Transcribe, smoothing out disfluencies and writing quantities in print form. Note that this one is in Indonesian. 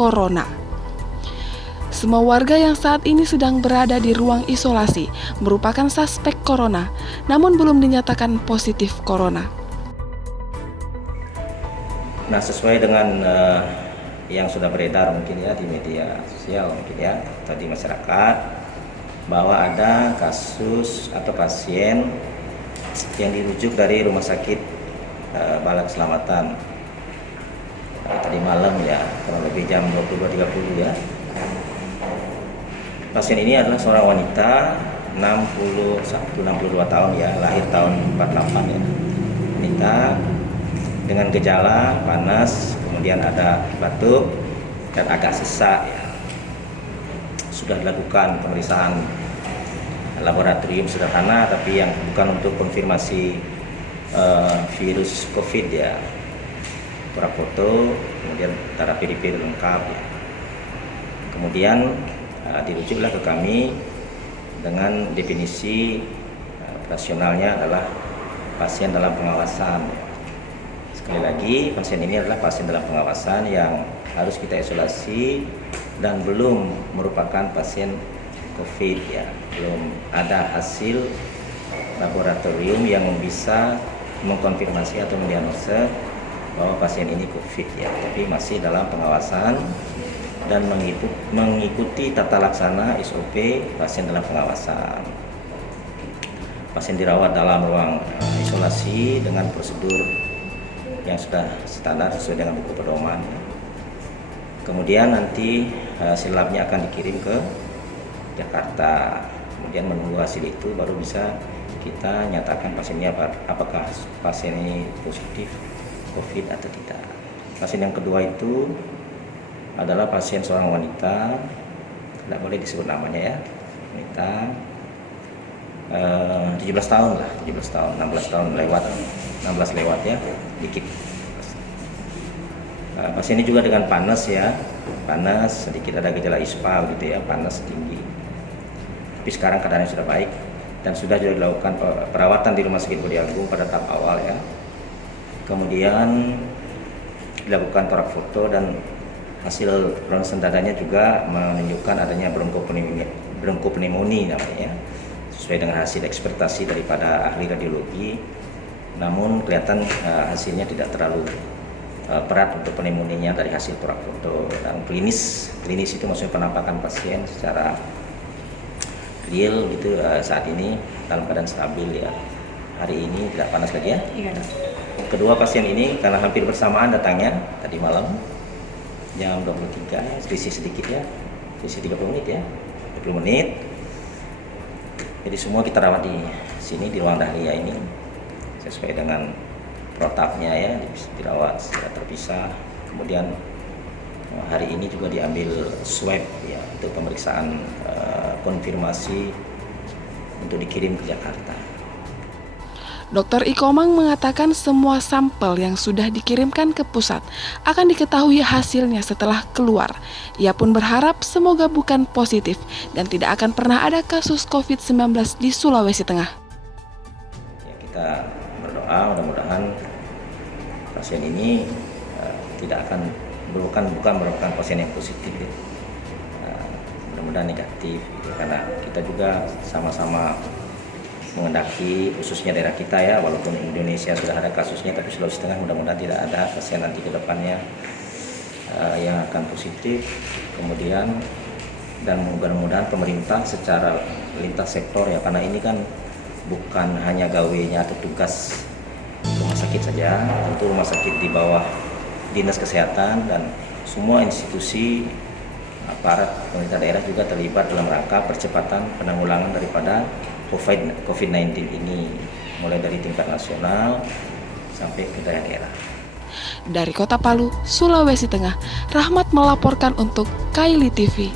corona. Semua warga yang saat ini sedang berada di ruang isolasi merupakan suspek corona, namun belum dinyatakan positif corona. Nah, sesuai dengan yang sudah beredar mungkin ya di media sosial mungkin ya atau di masyarakat, bahwa ada kasus atau pasien yang dirujuk dari rumah sakit Balak Keselamatan tadi malam ya, kurang lebih jam 22.30 ya. Pasien ini adalah seorang wanita 62 tahun ya, lahir tahun 48 ya. Wanita dengan gejala panas, kemudian ada batuk dan agak sesak ya. Sudah dilakukan pemeriksaan laboratorium sederhana, tapi yang bukan untuk konfirmasi virus COVID ya. Foto, kemudian darah peri-peri lengkap ya. Kemudian dirujuklah ke kami dengan definisi operasionalnya adalah pasien dalam pengawasan. Sekali lagi, pasien ini adalah pasien dalam pengawasan yang harus kita isolasi dan belum merupakan pasien COVID ya. Belum ada hasil laboratorium yang bisa mengkonfirmasi atau mendiagnosa bahwa pasien ini COVID ya, tapi masih dalam pengawasan dan mengikuti tata laksana SOP pasien dalam pengawasan. Pasien dirawat dalam ruang isolasi dengan prosedur yang sudah standar sesuai dengan buku pedoman. Kemudian nanti hasil labnya akan dikirim ke Jakarta. Kemudian menunggu hasil itu baru bisa kita nyatakan pasiennya apakah pasien ini positif COVID atau tidak. Pasien yang kedua itu adalah pasien seorang wanita, tidak boleh disebut namanya ya, wanita 17 tahun lah, 17 tahun, 16 tahun lewat, 16 lewat ya, dikit. Pasien ini juga dengan panas ya, panas, sedikit ada gejala ispa gitu ya, panas tinggi. Tapi sekarang keadaannya sudah baik dan sudah dilakukan perawatan di Rumah Sakit Budi Agung pada tahap awal ya. Kemudian dilakukan torak foto dan hasil ronsen dadanya juga menunjukkan adanya bronkopneumonia namanya, sesuai dengan hasil ekspertisi daripada ahli radiologi. Namun kelihatan hasilnya tidak terlalu berat untuk pneumonia dari hasil torak foto. Dan klinis itu maksudnya penampakan pasien secara real itu saat ini dalam keadaan stabil ya. Hari ini tidak panas lagi ya. Iya. Kedua pasien ini karena hampir bersamaan datangnya tadi malam jam 23, selisih sedikit ya, selisih 30 menit ya, 20 menit. Jadi semua kita rawat di sini di ruang dahlia ini sesuai dengan protapnya ya, dirawat secara terpisah. Kemudian hari ini juga diambil swab ya untuk pemeriksaan konfirmasi untuk dikirim ke Jakarta. Dr. Ikomang mengatakan semua sampel yang sudah dikirimkan ke pusat akan diketahui hasilnya setelah keluar. Ia pun berharap semoga bukan positif dan tidak akan pernah ada kasus COVID-19 di Sulawesi Tengah. Ya, kita berdoa mudah-mudahan pasien ini tidak akan bukan merupakan pasien yang positif ya. Mudah-mudahan negatif gitu, karena kita juga sama-sama mengendaki khususnya daerah kita ya, walaupun Indonesia sudah ada kasusnya, tapi Sulawesi Tengah mudah-mudahan tidak ada pasien nanti ke depannya yang akan positif. Kemudian dan mudah-mudahan pemerintah secara lintas sektor ya, karena ini kan bukan hanya gawenya atau tugas rumah sakit saja, tentu rumah sakit di bawah dinas kesehatan dan semua institusi aparat pemerintah daerah juga terlibat dalam rangka percepatan penanggulangan daripada COVID-19 ini, mulai dari tingkat nasional sampai ke daerah-daerah. Dari Kota Palu, Sulawesi Tengah, Rahmat melaporkan untuk Kaili TV.